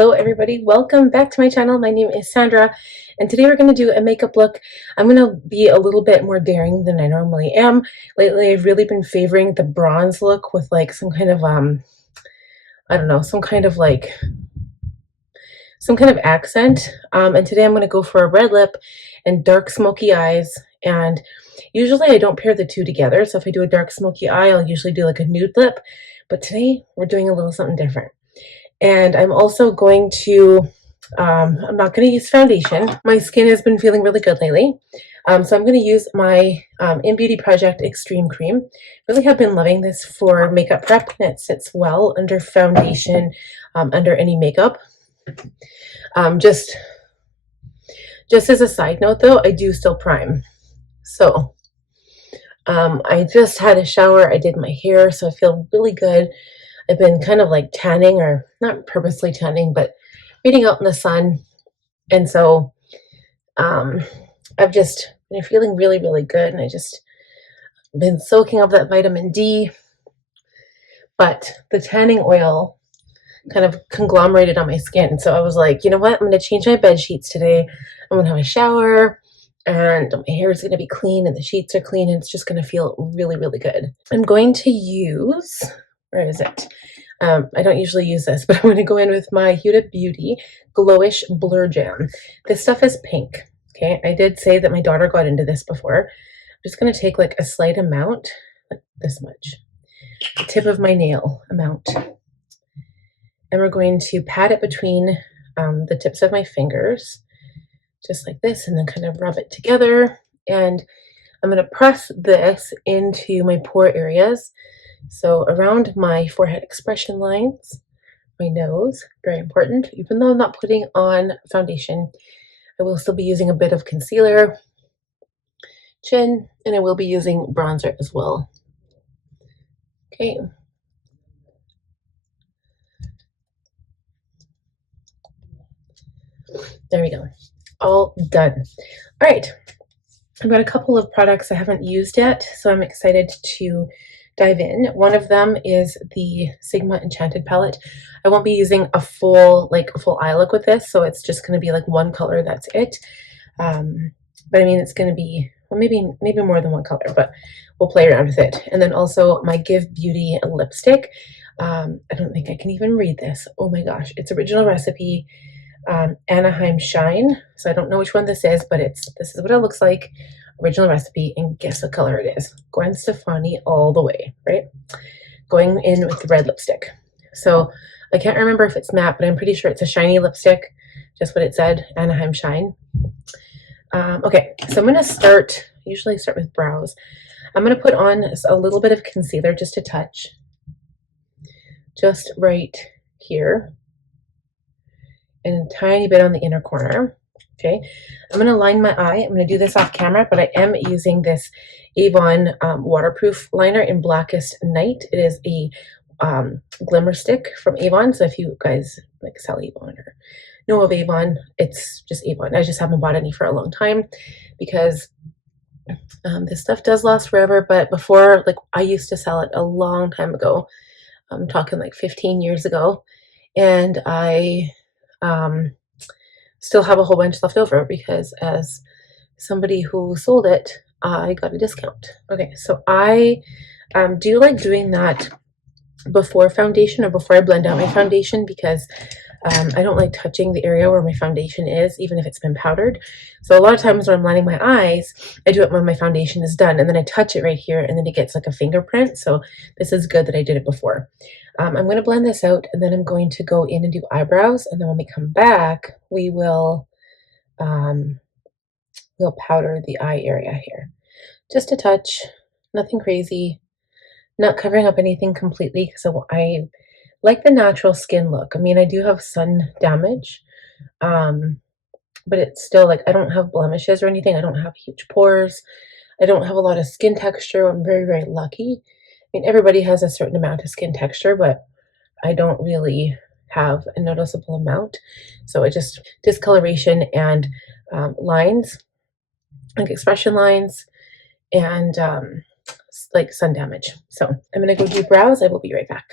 Hello everybody, welcome back to my channel. My name is Sandra and today we're going to do a makeup look. I'm going to be a little bit more daring than I normally am. Lately I've really been favoring the bronze look with like some kind of I don't know, some kind of accent. And today I'm going to go for a red lip and dark smoky eyes. And usually I don't pair the two together, so if I do a dark smoky eye I'll usually do like a nude lip, but today we're doing a little something different. And I'm also going to, I'm not going to use foundation. My skin has been feeling really good lately. So I'm going to use my Innbeautyh Project Extreme Cream. Really have been loving this for makeup prep, and it sits well under foundation, under any makeup. Just as a side note though, I do still prime. So I just had a shower, I did my hair, so I feel really good. I've been kind of like tanning, or not purposely tanning, but being out in the sun. And so I've just been feeling really, really good. And I just been soaking up that vitamin D. But the tanning oil kind of conglomerated on my skin. So I was like, you know what? I'm going to change my bed sheets today. I'm going to have a shower and my hair is going to be clean and the sheets are clean. And it's just going to feel really, really good. I'm going to use... where is it? I don't usually use this, but I'm going to go in with my Huda Beauty Blowish Blurjam. This stuff is pink. Okay, I did say that my daughter got into this before. I'm just going to take like a slight amount, like this much, the tip of my nail amount, and we're going to pat it between the tips of my fingers, just like this, and then kind of rub it together. And I'm going to press this into my pore areas. So around my forehead expression lines, my nose, very important. Even though I'm not putting on foundation, I will still be using a bit of concealer, chin, and I will be using bronzer as well. Okay. There we go. All done. All right. I've got a couple of products I haven't used yet, so I'm excited to dive in. One of them is the Sigma Enchanted palette. I won't be using a full eye look with this, so it's just going to be like one color, that's it. But I mean, it's going to be, well, maybe more than one color, but we'll play around with it. And then also my Gvxe lipstick. I don't think I can even read this. Oh my gosh, it's original recipe, Anaheim Shine. So I don't know which one this is, but this is what it looks like. Original recipe, and guess what color it is? Gwen Stefani all the way, right? Going in with the red lipstick. So I can't remember if it's matte, but I'm pretty sure it's a shiny lipstick, just what it said, Anaheim Shine. Okay, so I'm going to usually start with brows. I'm going to put on a little bit of concealer, just a touch, just right here, and a tiny bit on the inner corner. Okay, I'm going to line my eye. I'm going to do this off camera, but I am using this Avon waterproof liner in Blackest Night. It is a Glimmerstick from Avon. So if you guys like sell Avon or know of Avon, it's just Avon. I just haven't bought any for a long time because this stuff does last forever. But before, like, I used to sell it a long time ago. I'm talking like 15 years ago. And I... still have a whole bunch left over because as somebody who sold it, I got a discount. Okay, so I do like doing that before foundation or before I blend out my foundation because I don't like touching the area where my foundation is, even if it's been powdered. So a lot of times when I'm lining my eyes, I do it when my foundation is done, and then I touch it right here, and then it gets like a fingerprint. So this is good that I did it before. I'm going to blend this out, and then I'm going to go in and do eyebrows, and then when we come back, we will we'll powder the eye area here. Just a touch, nothing crazy, not covering up anything completely because I like the natural skin look. I mean, I do have sun damage, but it's still like I don't have blemishes or anything. I don't have huge pores. I don't have a lot of skin texture. I'm very, very lucky. I mean, everybody has a certain amount of skin texture, but I don't really have a noticeable amount. So it just discoloration and lines, like expression lines, and like sun damage. So I'm going to go do brows. I will be right back.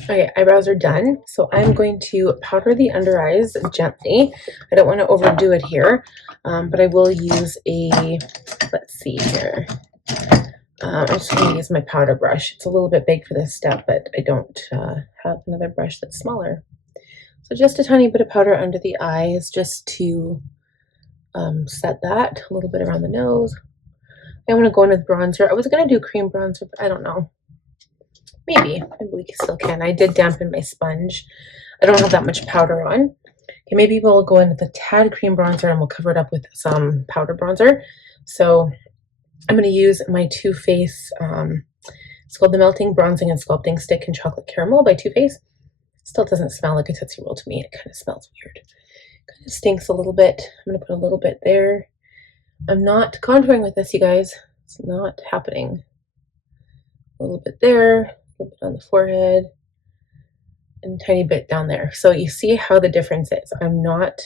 Okay, eyebrows are done. So I'm going to powder the under eyes gently. I don't want to overdo it here, but I will use a, let's see here. I'm just going to use my powder brush. It's a little bit big for this step, but I don't have another brush that's smaller. So just a tiny bit of powder under the eyes just to set that. A little bit around the nose. I want to go in with bronzer. I was going to do cream bronzer, but I don't know. Maybe we still can. I did dampen my sponge. I don't have that much powder on. Okay, maybe we'll go in with a tad cream bronzer and we'll cover it up with some powder bronzer. So I'm going to use my Too Faced, it's called the Melting Bronzing and Sculpting Stick in Chocolate Caramel by Too Faced. Still doesn't smell like a Tootsie Roll to me. It kind of smells weird. Kind of stinks a little bit. I'm going to put a little bit there. I'm not contouring with this, you guys. It's not happening. A little bit there, a little bit on the forehead, and a tiny bit down there. So you see how the difference is. I'm not,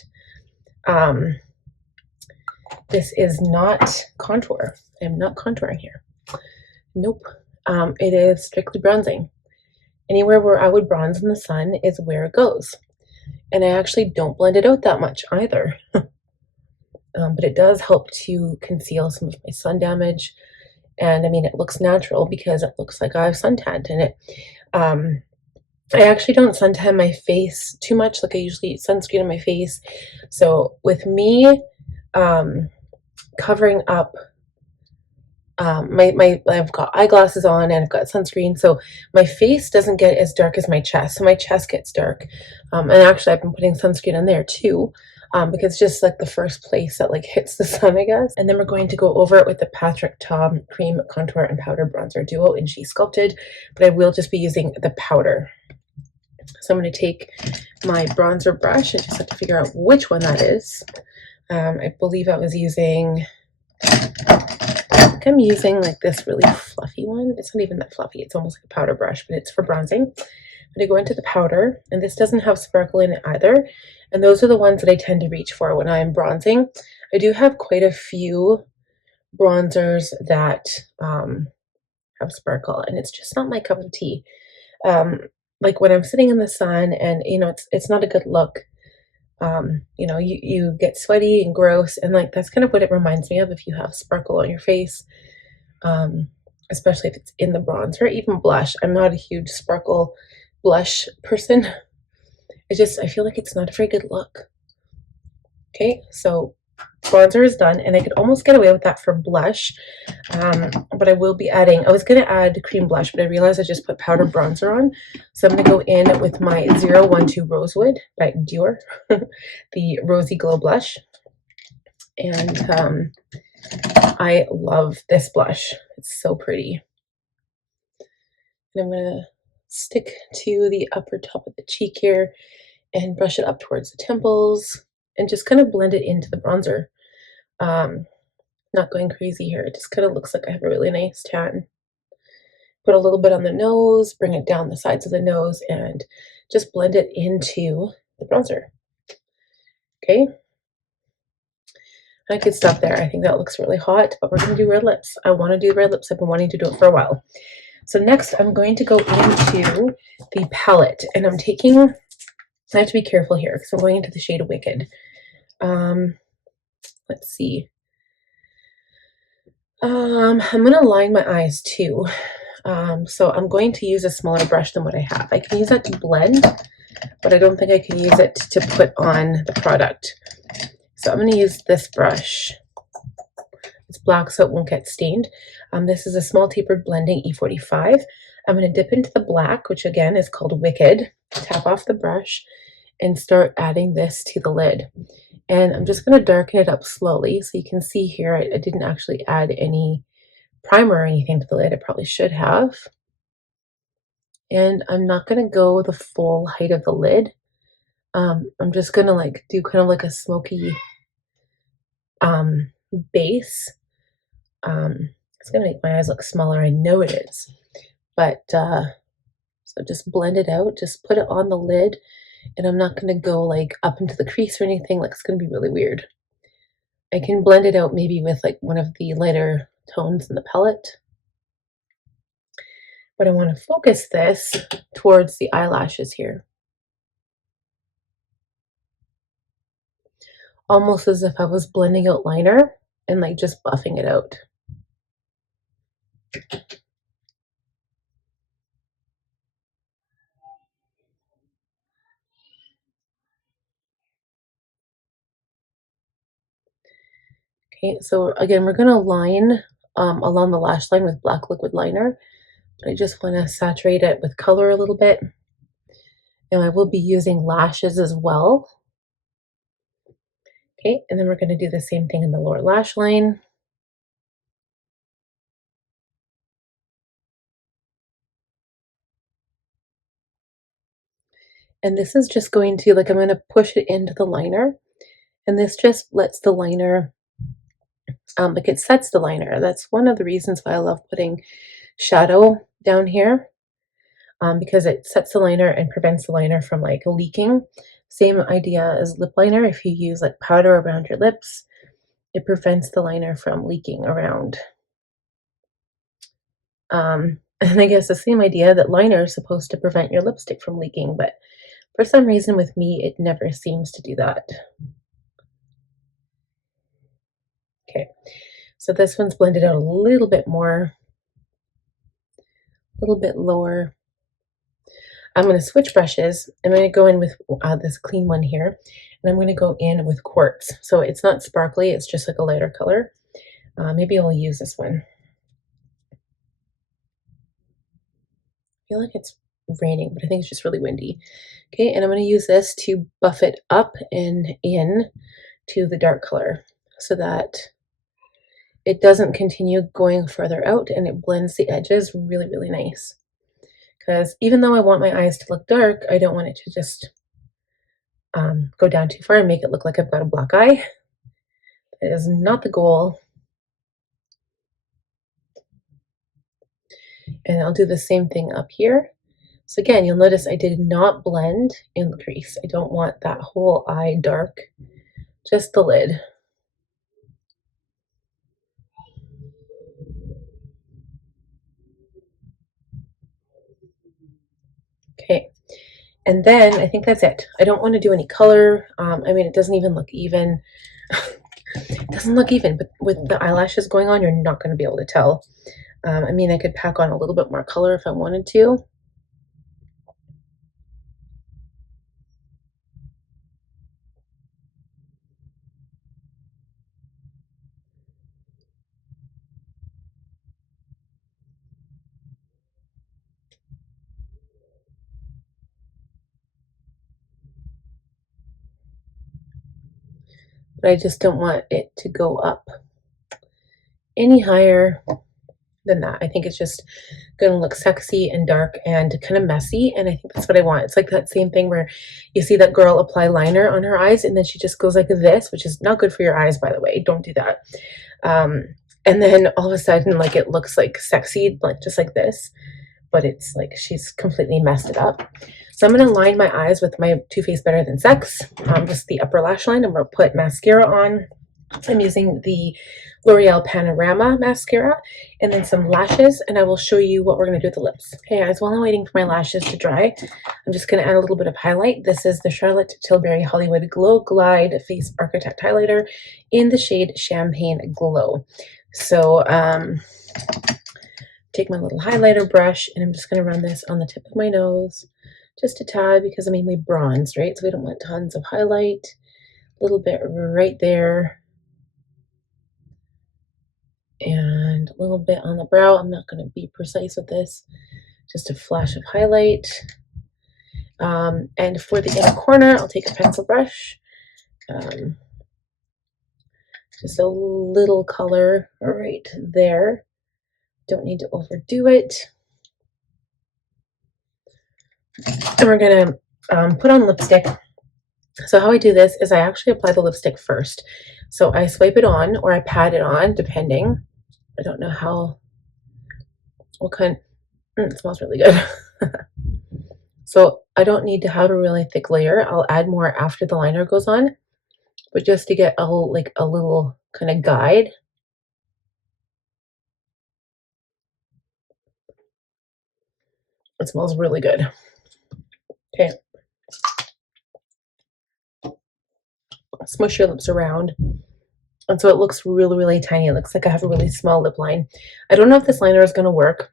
this is not contour. I'm not contouring here. Nope. It is strictly bronzing. Anywhere where I would bronze in the sun is where it goes. And I actually don't blend it out that much either. But it does help to conceal some of my sun damage. And I mean, it looks natural because it looks like I have suntanned in it. I actually don't suntan my face too much. Like I usually use sunscreen on my face. So with me covering up I've got eyeglasses on and I've got sunscreen, so my face doesn't get as dark as my chest. So my chest gets dark, and actually I've been putting sunscreen on there too, because it's just like the first place that like hits the sun, I guess. And then we're going to go over it with the Patrick Ta Cream Contour and Powder Bronzer Duo in She Sculpted, but I will just be using the powder. So I'm going to take my bronzer brush. I just have to figure out which one that is. I believe I was using, I'm using like this really fluffy one. It's not even that fluffy. It's almost like a powder brush, but it's for bronzing. I'm going to go into the powder, and this doesn't have sparkle in it either. And those are the ones that I tend to reach for when I'm bronzing. I do have quite a few bronzers that have sparkle, and it's just not my cup of tea. Like when I'm sitting in the sun and, you know, it's not a good look. You know, you get sweaty and gross, and like that's kind of what it reminds me of if you have sparkle on your face, especially if it's in the bronzer, even blush. I'm not a huge sparkle blush person. I feel like it's not a very good look. Okay, so bronzer is done, and I could almost get away with that for blush, but I will be adding, I was going to add cream blush, but I realized I just put powder bronzer on, so I'm going to go in with my 012 Rosewood by Dior, the Rosy Glow Blush, and I love this blush. It's so pretty. And I'm going to stick to the upper top of the cheek here and brush it up towards the temples and just kind of blend it into the bronzer. Not going crazy here. It just kind of looks like I have a really nice tan. Put a little bit on the nose, bring it down the sides of the nose, and just blend it into the bronzer. Okay. I could stop there. I think that looks really hot, but we're going to do red lips. I want to do red lips. I've been wanting to do it for a while. So next I'm going to go into the palette, and I'm taking, I have to be careful here because I'm going into the shade Wicked. Let's see. I'm going to line my eyes too. So I'm going to use a smaller brush than what I have. I can use that to blend, but I don't think I can use it to put on the product. So I'm going to use this brush. It's black so it won't get stained. This is a small tapered blending E45. I'm going to dip into the black, which again is called Wicked. Tap off the brush and start adding this to the lid. And I'm just going to darken it up slowly. So you can see here, I didn't actually add any primer or anything to the lid. I probably should have. And I'm not going to go the full height of the lid. I'm just going to like do kind of like a smoky base. It's going to make my eyes look smaller. I know it is. But so just blend it out. Just put it on the lid. And I'm not going to go like up into the crease or anything. Like it's going to be really weird. I can blend it out maybe with like one of the lighter tones in the palette. but I want to focus this towards the eyelashes here. Almost as if I was blending out liner and like just buffing it out. Okay, so again, we're going to line along the lash line with black liquid liner, but I just want to saturate it with color a little bit. And I will be using lashes as well. Okay, and then we're going to do the same thing in the lower lash line. And this is just going to, like, I'm going to push it into the liner. And this just lets the liner, like it sets the liner. That's one of the reasons why I love putting shadow down here, because it sets the liner and prevents the liner from like leaking. Same idea as lip liner. If you use like powder around your lips, it prevents the liner from leaking around. And I guess the same idea that liner is supposed to prevent your lipstick from leaking, but for some reason with me, it never seems to do that. Okay, so this one's blended out a little bit more, a little bit lower. I'm going to switch brushes. I'm going to go in with this clean one here, and I'm going to go in with quartz. So it's not sparkly, it's just like a lighter color. Maybe I'll use this one. I feel like it's raining, but I think it's just really windy. Okay, and I'm going to use this to buff it up and in to the dark color so that it doesn't continue going further out and it blends the edges really, really nice. Because even though I want my eyes to look dark, I don't want it to just go down too far and make it look like I've got a black eye. That is not the goal. And I'll do the same thing up here. So again, you'll notice I did not blend in the crease. I don't want that whole eye dark, just the lid. Okay, and then I think that's it. I don't want to do any color. I mean, it doesn't even look even. It doesn't look even, but with the eyelashes going on, you're not going to be able to tell. I mean, I could pack on a little bit more color if I wanted to. But I just don't want it to go up any higher than that. I think it's just going to look sexy and dark and kind of messy, and I think that's what I want. It's like that same thing where you see that girl apply liner on her eyes and then she just goes like this, which is not good for your eyes, by the way. Don't do that. And then all of a sudden, like, it looks like sexy, like just like this, but it's like she's completely messed it up. So I'm going to line my eyes with my Too Faced Better Than Sex, just the upper lash line. I'm going to put mascara on. I'm using the L'Oreal Panorama mascara and then some lashes, and I will show you what we're going to do with the lips. Hey guys, while I'm waiting for my lashes to dry, I'm just going to add a little bit of highlight. This is the Charlotte Tilbury Hollywood Glow Glide Face Architect Highlighter in the shade Champagne Glow. So take my little highlighter brush and I'm just going to run this on the tip of my nose, just a tad, because I mean we bronzed, right? So we don't want tons of highlight. A little bit right there. And a little bit on the brow. I'm not going to be precise with this, just a flash of highlight. And for the inner corner, I'll take a pencil brush, just a little color right there. Don't need to overdo it. And we're going to put on lipstick. So how I do this is I actually apply the lipstick first. So I swipe it on or I pat it on, depending. I don't know what kind. It smells really good. So I don't need to have a really thick layer. I'll add more after the liner goes on, but just to get a little kind of guide. It smells really good. Okay. Smush your lips around. And so it looks really, really tiny. It looks like I have a really small lip line. I don't know if this liner is going to work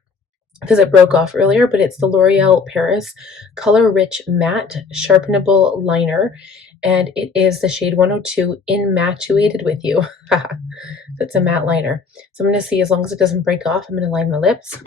because it broke off earlier, but it's the L'Oreal Paris Color Rich Matte Sharpenable Liner. And it is the shade 102 Inmatuated with You. That's a matte liner. So I'm going to see, as long as it doesn't break off, I'm going to line my lips.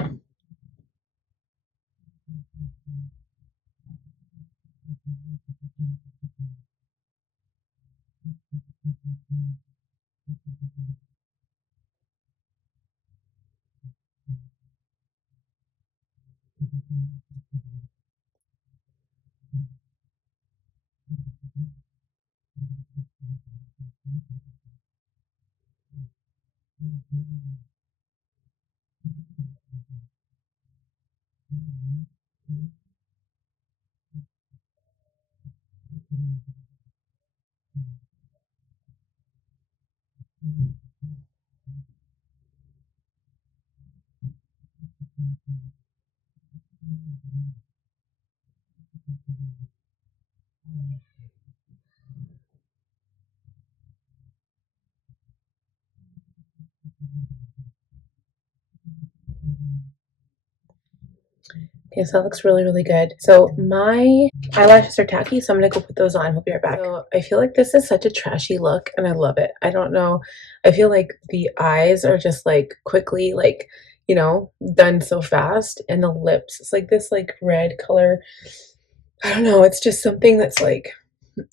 Okay, so that looks really, really good. So my eyelashes are tacky, so I'm gonna go put those on. We'll be right back. So I feel like this is such a trashy look, and I love it. I don't know. I feel like the eyes are just like quickly, like, you know, done so fast, and the lips, it's like this like red color. I don't know. It's just something that's like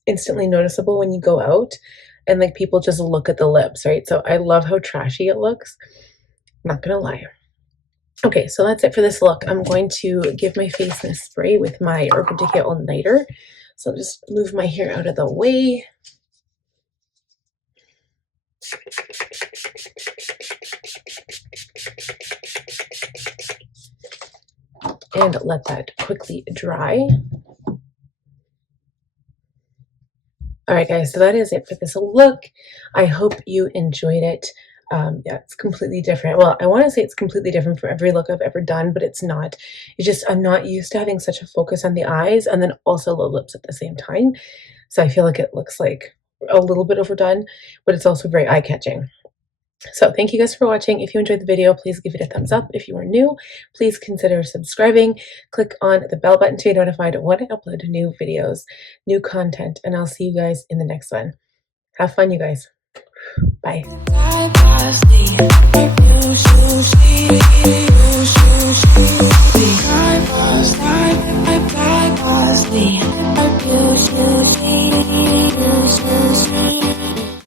instantly noticeable when you go out, and like people just look at the lips, right? So I love how trashy it looks. I'm not gonna lie. Okay, so that's it for this look. I'm going to give my face a spray with my Urban Decay All Nighter. So I'll just move my hair out of the way. And let that quickly dry. All right, guys, so that is it for this look. I hope you enjoyed it. Yeah, it's completely different. Well, I want to say it's completely different from every look I've ever done, but it's not. It's just I'm not used to having such a focus on the eyes and then also the lips at the same time. So I feel like it looks like a little bit overdone, but it's also very eye-catching. So thank you guys for watching. If you enjoyed the video, please give it a thumbs up. If you are new, please consider subscribing. Click on the bell button to be notified when I upload new videos, new content, and I'll see you guys in the next one. Have fun, you guys. Bye.